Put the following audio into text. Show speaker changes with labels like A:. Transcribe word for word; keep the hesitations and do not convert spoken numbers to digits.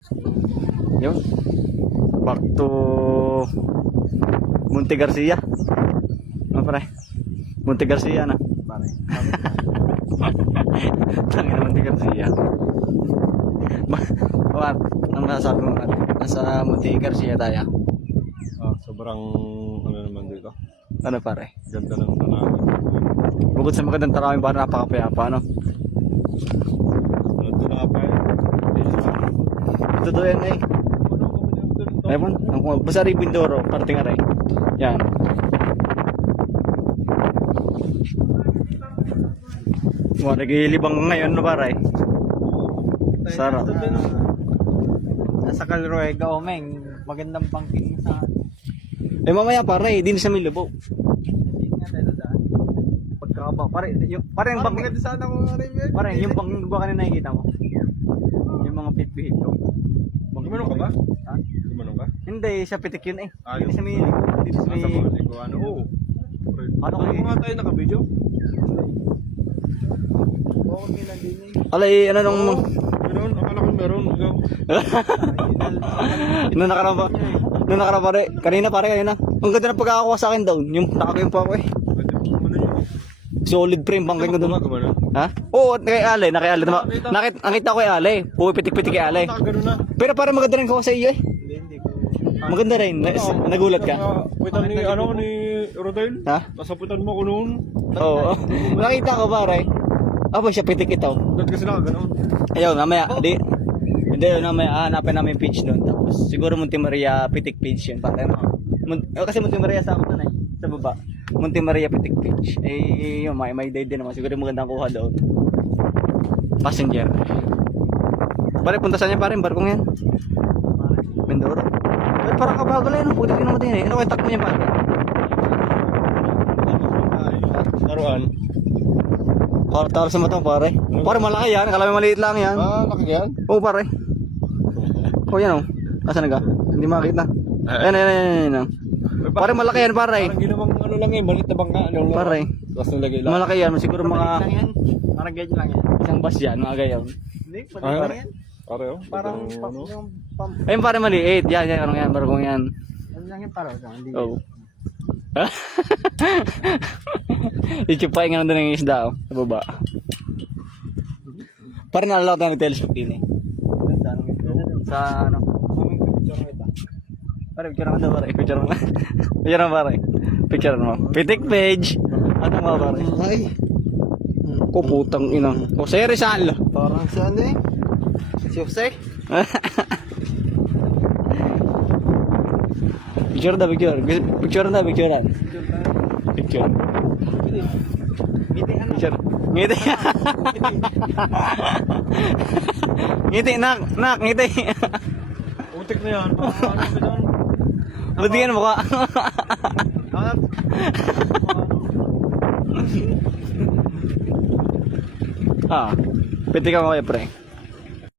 A: Yun. Back to Monte Garcia. Ano pare? Monte Garcia na.
B: Pare.
A: Tangina Monte Garcia. What? Ang masasabi mo natin? Nasa Monte Garcia tayo.
B: Ah, sobrang ano naman dito.
A: Ano pare?
B: Ganda ng tanawin.
A: Bukod sa magandang tarawin para napakapayapa, ano?
B: Ano ito na nga pa eh.
A: Totoo yan eh.
B: Ano ko ba dito?
A: Ewan, ang basta rin Bindoro, parting aray. Yan. Mga nagilibang ngayon no pare. Sarap.
C: Nasa Calruega, Omeng. Magandang pangking sa...
A: Eh mamaya pare, din sa Milubo.
C: Hindi nga tayo daan.
A: Pagkakaba, pare, yung, pare yung bang...
C: Maganda sana kung ano yun.
A: Pare, yung bang ba kanina nakikita mo? Yung mga pit-pit ko.
B: Gumanong ka ba?
A: Ha?
B: Gumanong ka?
A: Hindi, sa pitik yun eh.
B: Ah,
A: Hindi
B: yun.
A: sa Milubo. Hindi sa
B: Nasa
A: Milubo.
B: mga ko ano? Oo.
A: Ano
B: Ano
A: kayo?
B: nga tayo naka-video?
C: Oo, kinandin eh.
A: Alay, ano nung...
B: Oo. Meron, akala ko meron. Ikaw.
A: Nung nakaraan pa. Nung nakaraan pare. Kanina pare, kanina. Ang ganda ng pagkakakuha sa akin daw. Yung nakagayong pa ako eh.
B: Pwede mo ano yun.
A: Solid frame bangking ko doon.
B: Gumagano.
A: Ha? Oo, kay Ale, na kay Ale. Nakit, nakita ko kay Ale. Pumipitik-pitik kay Ale.
B: Nakagano na.
A: Pero para maganda rin ko sa iyo eh.
C: Hindi, hindi ko.
A: Maganda rin. Na- nagulat ka.
B: Puwitan ni ano ni Rodel.
A: Ha?
B: Nasaputan mo ko noon.
A: Oo. Nakita ko pare. Aba siya pitik ito.
B: Dahil kasi nakagano.
A: Ayun, mamaya. Di. Hindi, yun, mamaya hanapin namin yung page doon. Tapos siguro Monte Maria pitik page yun. Pare. Mun oh, kasi Monte Maria sa ako doon eh. Sa baba. Monte Maria pitik page. Eh, yun, may, may day din naman. Siguro magandang kuha doon. Passenger. Pare, punta saan yan pare? Barkong yan. Mindoro. Pero parang kabago lang yun. Puti din naman din eh. Ano kaya takbo niya pare?
B: Laruan.
A: Para talo sa mata pare. Pare malaki yan. Akala mo maliit lang yan.
B: Ah, laki yan.
A: Oo pare. Oh yan oh. Nasaan na ka? Hindi makita. Ayan, ayan, ayan, ayan, ayan. Pare malaki yan pare.
B: Parang ginawang ano lang eh, maliit na bangka. Ano,
A: Pare.
B: Tapos nalagay lang.
A: Malaki yan. Siguro mga
C: Lang yan. Parang ganyan lang yan.
A: isang bus yan. Mga gayaw.
C: Hindi,
B: Ah,
C: pwede lang yan.
B: Pare oh.
C: Parang
B: Parang
C: pam,
B: ano.
C: yung pam...
A: Ayun pare maliit. Yan, yan. Anong yan? Barkong yan.
C: Ano lang yan para? Hindi.
A: Oo. Ichupay nga nandun ng isda oh. Sa baba. Pare nalala ko tayo nag-telescope din eh.
C: Sa ano yun?
A: Sa ano?
C: Maming picture mo ito.
A: Pare, picture mo daw pare. Picture mo. Picture mo pare. Picture mo. Pitik page. Ano mo pare?
C: Ay.
A: Ko putang ina. Jose Rizal.
C: Parang si ano eh. Si Jose.
A: Picture na picture. Picture na picture. Picture.
C: Ngiti ano?
A: Picture. Ngiti. Ngiti nak, nak ngiti.
B: Utik na yan. Parang ano ba yan?
A: Lutihan mo ka.
C: Hangat.
A: Ah. Pwede ka mo kaya pre.